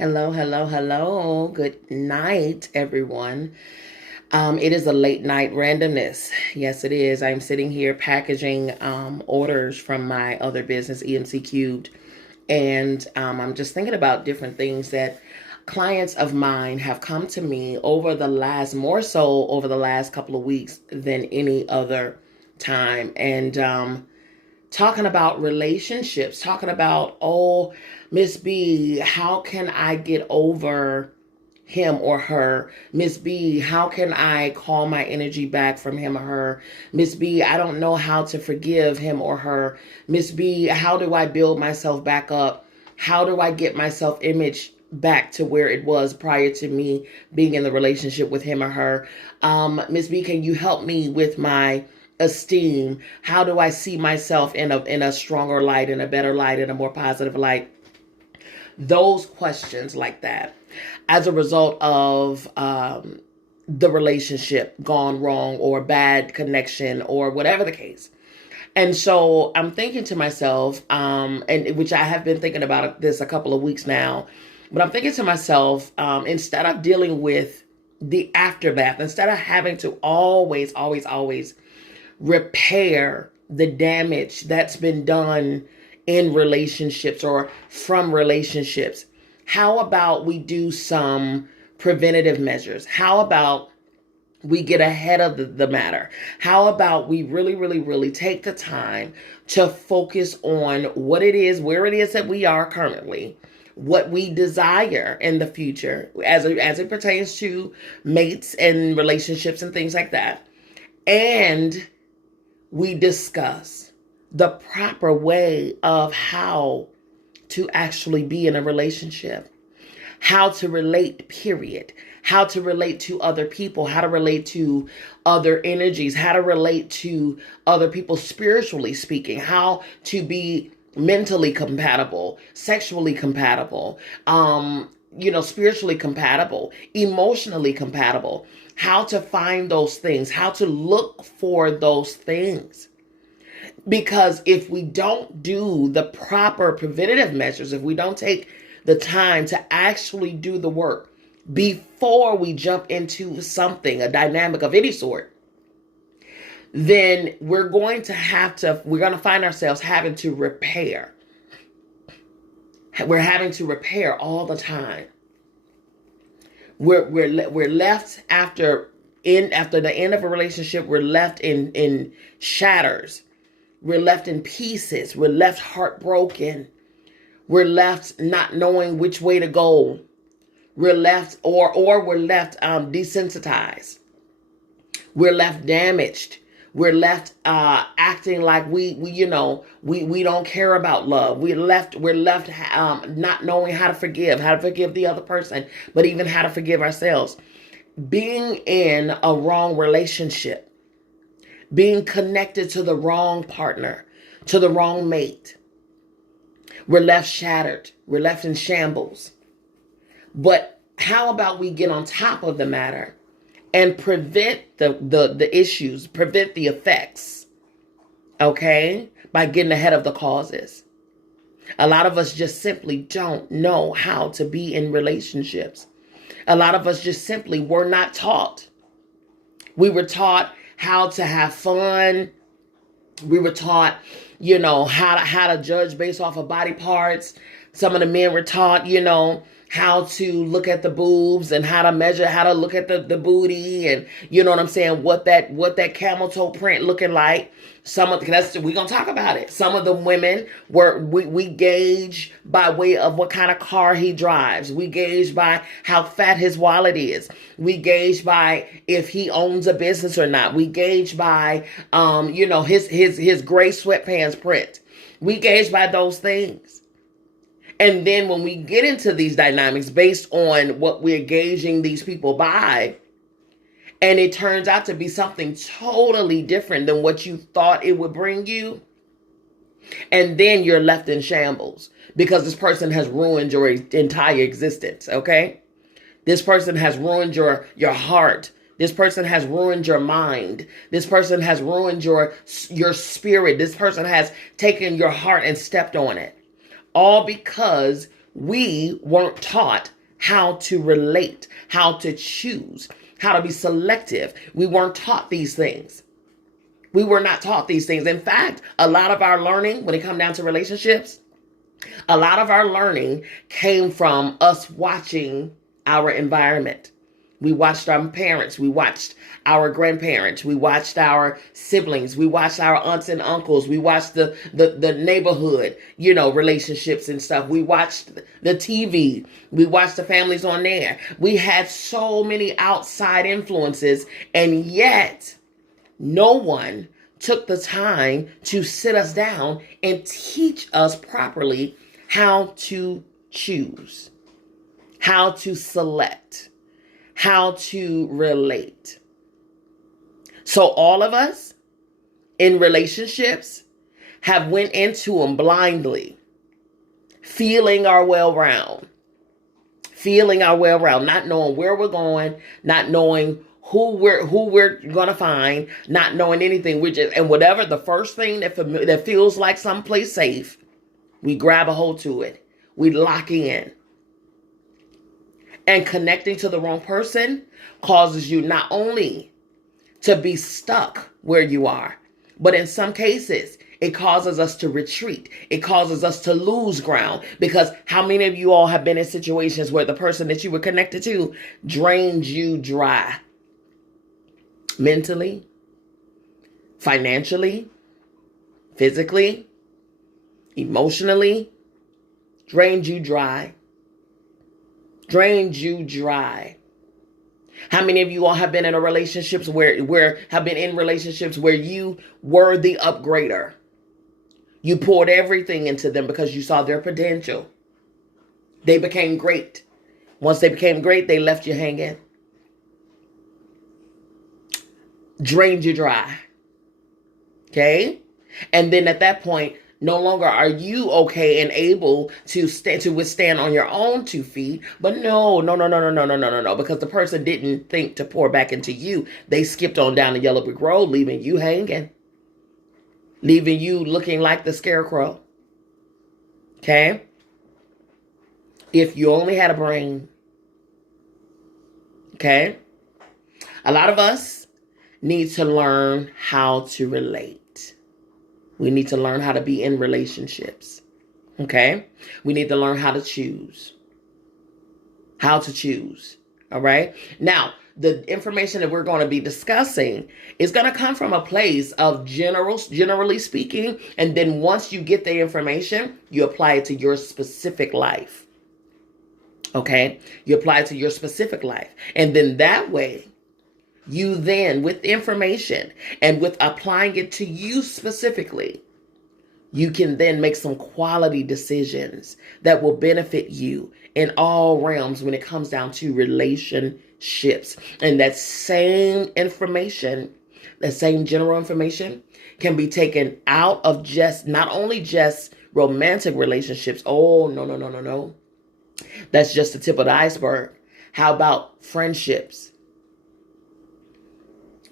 Hello, hello, hello. Good night, everyone. It is a late night randomness. Yes, it is. I'm sitting here packaging orders from my other business, EMC Cubed. And I'm just thinking about different things that clients of mine have come to me more so over the last couple of weeks than any other time. And talking about relationships, talking about, oh, Miss B, how can I get over him or her? Miss B, how can I call my energy back from him or her? Miss B, I don't know how to forgive him or her. Miss B, how do I build myself back up? How do I get my self-image back to where it was prior to me being in the relationship with him or her? Miss B, can you help me with my esteem? How do I see myself in a stronger light, in a better light, in a more positive light? Those questions like that, as a result of the relationship gone wrong or bad connection or whatever the case. And so I'm thinking to myself, and which I have been thinking about this a couple of weeks now, but I'm thinking to myself, instead of dealing with the aftermath, instead of having to always repair the damage that's been done in relationships or from relationships, how about we do some preventative measures? How about we get ahead of the matter? How about we really take the time to focus on what it is, where it is that we are currently, what we desire in the future as it pertains to mates and relationships and things like that. And we discuss the proper way of how to actually be in a relationship, how to relate, period, how to relate to other people, how to relate to other energies, how to relate to other people spiritually speaking, how to be mentally compatible, sexually compatible, spiritually compatible, emotionally compatible, how to find those things, how to look for those things. Because if we don't do the proper preventative measures, if we don't take the time to actually do the work before we jump into something, a dynamic of any sort, then we're going to find ourselves having to repair. We're having to repair all the time. We're left after the end of a relationship, we're left in shatters. We're left in pieces. We're left heartbroken. We're left not knowing which way to go. We're left or we're left desensitized. We're left damaged. We're left acting like we don't care about love. We're left not knowing how to forgive the other person, but even how to forgive ourselves. Being in a wrong relationship, being connected to the wrong partner, to the wrong mate. We're left shattered. We're left in shambles. But how about we get on top of the matter and prevent the issues, prevent the effects, okay? By getting ahead of the causes. A lot of us just simply don't know how to be in relationships. A lot of us just simply were not taught. We were taught how to have fun. We were taught, how to judge based off of body parts. Some of the men were taught, how to look at the boobs and how to measure, how to look at the booty and you know what I'm saying, what that camel toe print looking like. We're gonna talk about it. Some of the women we gauge by way of what kind of car he drives. We gauge by how fat his wallet is. We gauge by if he owns a business or not. We gauge by his gray sweatpants print. We gauge by those things. And then when we get into these dynamics based on what we're gauging these people by, and it turns out to be something totally different than what you thought it would bring you, and then you're left in shambles because this person has ruined your entire existence, okay? This person has ruined your heart. This person has ruined your mind. This person has ruined your spirit. This person has taken your heart and stepped on it. All because we weren't taught how to relate, how to choose, how to be selective. We weren't taught these things. We were not taught these things. In fact, a lot of our learning, when it comes down to relationships, a lot of our learning came from us watching our environment. We watched our parents. We watched our grandparents. We watched our siblings. We watched our aunts and uncles. We watched the neighborhood, relationships and stuff. We watched the TV. We watched the families on there. We had so many outside influences, and yet no one took the time to sit us down and teach us properly how to choose, how to select, how to relate. So all of us in relationships have went into them blindly, feeling our way around, not knowing where we're going, not knowing who we're gonna find, not knowing anything. And whatever the first thing that feels like someplace safe, we grab a hold to it. We lock in. And connecting to the wrong person causes you not only to be stuck where you are, but in some cases, it causes us to retreat. It causes us to lose ground. Because how many of you all have been in situations where the person that you were connected to drained you dry? Mentally, financially, physically, emotionally, drained you dry. Drained you dry. How many of you all have been in relationships where you were the upgrader? You poured everything into them because you saw their potential. They became great. Once they became great, they left you hanging. Drained you dry. Okay? And then at that point, no longer are you okay and able to withstand on your own 2 feet. But no, because the person didn't think to pour back into you. They skipped on down the yellow brick road, leaving you hanging, leaving you looking like the scarecrow. Okay? If you only had a brain. Okay? A lot of us need to learn how to relate. We need to learn how to be in relationships. Okay? We need to learn how to choose. How to choose. All right? Now, the information that we're going to be discussing is going to come from a place of generally speaking. And then once you get the information, you apply it to your specific life. Okay? You apply it to your specific life. And then that way, you then, with information and with applying it to you specifically, you can then make some quality decisions that will benefit you in all realms when it comes down to relationships. And that same information, that same general information can be taken out of not only just romantic relationships. Oh, no. That's just the tip of the iceberg. How about friendships?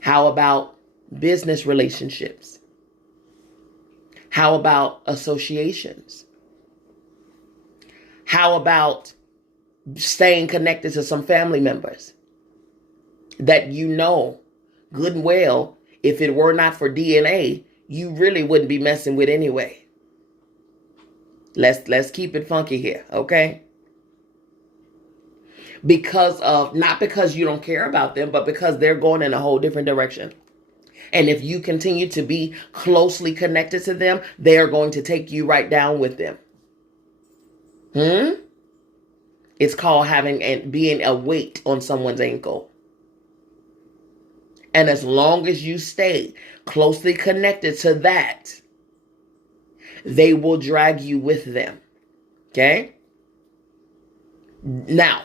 How about business relationships? How about associations? How about staying connected to some family members that you know good and well, if it were not for DNA, you really wouldn't be messing with anyway? Let's keep it funky here, okay? Not because you don't care about them, but because they're going in a whole different direction. And if you continue to be closely connected to them, they are going to take you right down with them. It's called being a weight on someone's ankle. And as long as you stay closely connected to that, they will drag you with them. Okay? Now,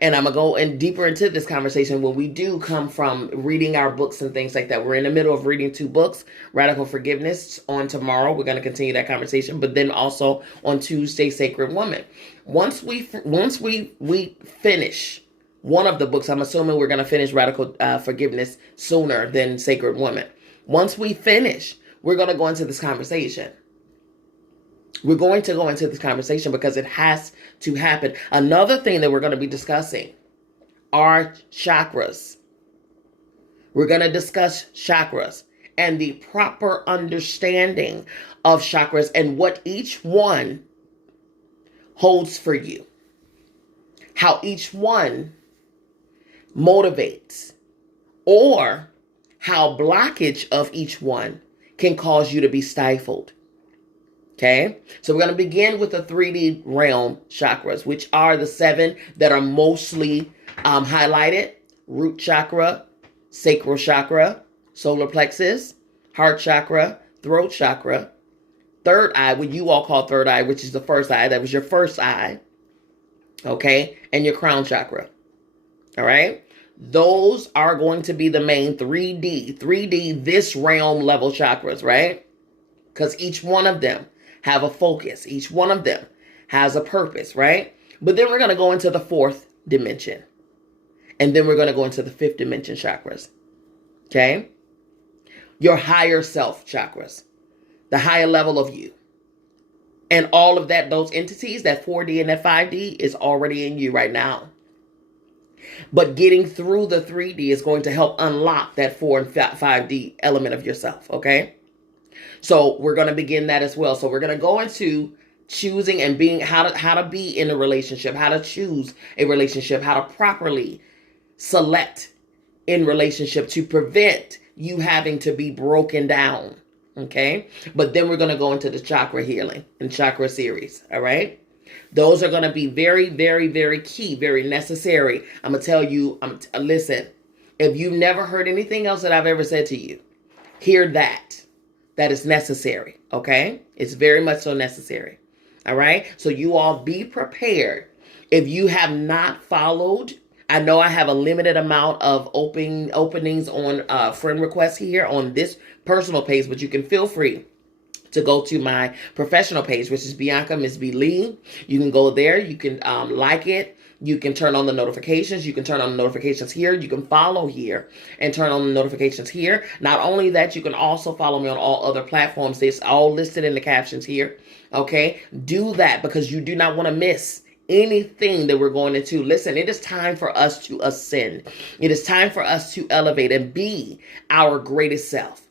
and I'm going to go in deeper into this conversation when we do come from reading our books and things like that. We're in the middle of reading 2 books, Radical Forgiveness on tomorrow. We're going to continue that conversation, but then also on Tuesday, Sacred Woman. Once we finish one of the books, I'm assuming we're going to finish Radical Forgiveness sooner than Sacred Woman. Once we finish, we're going to go into this conversation. We're going to go into this conversation because it has to happen. Another thing that we're going to be discussing are chakras. We're going to discuss chakras and the proper understanding of chakras and what each one holds for you. How each one motivates, or how blockage of each one can cause you to be stifled. Okay, so we're going to begin with the 3D realm chakras, which are the 7 that are mostly highlighted: root chakra, sacral chakra, solar plexus, heart chakra, throat chakra, third eye, what you all call third eye, which is the first eye. That was your first eye. Okay, and your crown chakra. All right, those are going to be the main 3D, this realm level chakras, right? Because each one of them have a focus. Each one of them has a purpose, right? But then we're going to go into the 4th dimension. And then we're going to go into the 5th dimension chakras. Okay? Your higher self chakras. The higher level of you. And all of that, those entities, that 4D and that 5D is already in you right now. But getting through the 3D is going to help unlock that 4 and 5D element of yourself, okay? So we're going to begin that as well. So we're going to go into choosing and being, how to be in a relationship, how to choose a relationship, how to properly select in relationship to prevent you having to be broken down, okay? But then we're going to go into the chakra healing and chakra series, all right? Those are going to be very, very, very key, very necessary. I'm going to tell you, listen, if you've never heard anything else that I've ever said to you, hear that. That is necessary, okay? It's very much so necessary, all right? So you all be prepared. If you have not followed, I know I have a limited amount of openings on friend requests here on this personal page, but you can feel free to go to my professional page, which is Bianca Mz Bee Lee. You can go there. You can like it. You can turn on the notifications. You can turn on the notifications here. You can follow here and turn on the notifications here. Not only that, you can also follow me on all other platforms. It's all listed in the captions here. Okay? Do that because you do not want to miss anything that we're going into. Listen, it is time for us to ascend. It is time for us to elevate and be our greatest self.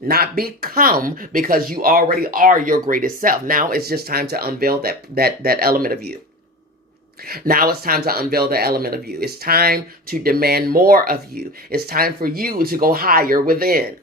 Not become, because you already are your greatest self. Now it's just time to unveil that element of you. Now it's time to unveil the element of you. It's time to demand more of you. It's time for you to go higher within.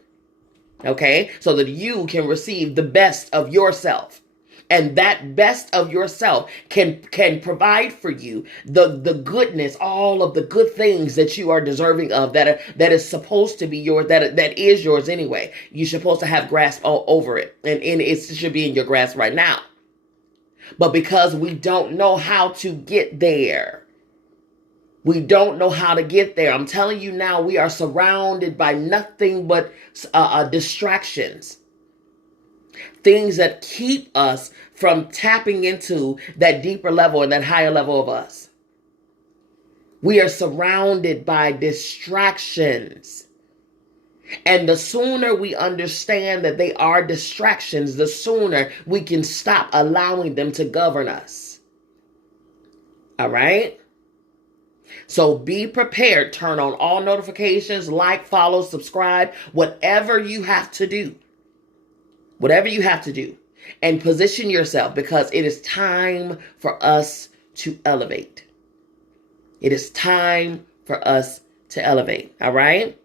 Okay? So that you can receive the best of yourself. And that best of yourself can provide for you the goodness, all of the good things that you are deserving of, that is supposed to be yours, that is yours anyway. You're supposed to have grasp over it. And it should be in your grasp right now. But because we don't know how to get there, I'm telling you now, we are surrounded by nothing but distractions. Things that keep us from tapping into that deeper level and that higher level of us. We are surrounded by distractions. And the sooner we understand that they are distractions, the sooner we can stop allowing them to govern us. All right? So be prepared. Turn on all notifications, like, follow, subscribe, whatever you have to do. Whatever you have to do. And position yourself, because it is time for us to elevate. It is time for us to elevate. All right?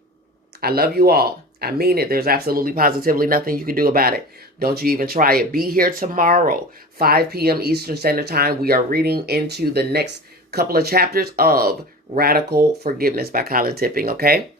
I love you all. I mean it. There's absolutely positively nothing you can do about it. Don't you even try it. Be here tomorrow, 5 p.m. Eastern Standard Time. We are reading into the next couple of chapters of Radical Forgiveness by Colin Tipping, okay?